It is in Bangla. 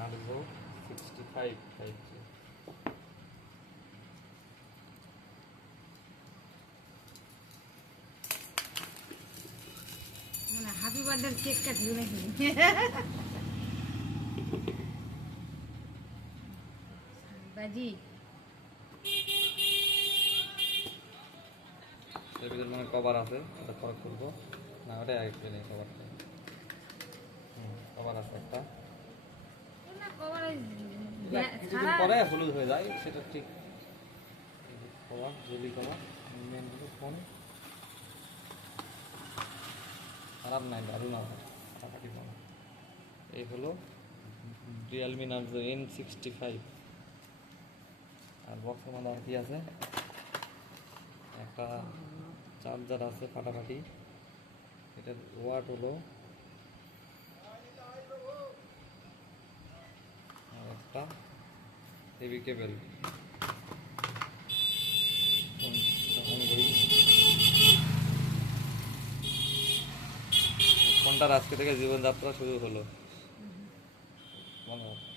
Narzo 65 5G। Happy birthday cake কাটলো নাকি? বাজি এর ভিতরে মানে কভার আছে, এটা পরে খুলবো না, ওটাই আগে খুলে নিই কভারটা। কভার আছে একটা, না কভার কিছুদিন পরে হলুদ হয়ে যায়, সেটা ঠিক। কভার জেলি কভার, মেন হলো ফোন খারাপ নাই, দারুণ আছে, ফাটাফাটি ফোন। এই হলো রিয়েলমি নার্জো N65। আর বক্সের মধ্যে আর কি আছে, একটা চার্জার আছে ফাটাফাটি, এটার ওয়াট হলো, আর একটা হেভি কেবল। ফোনটার আজকে থেকে জীবনযাত্রা শুরু হলো মনে হয়।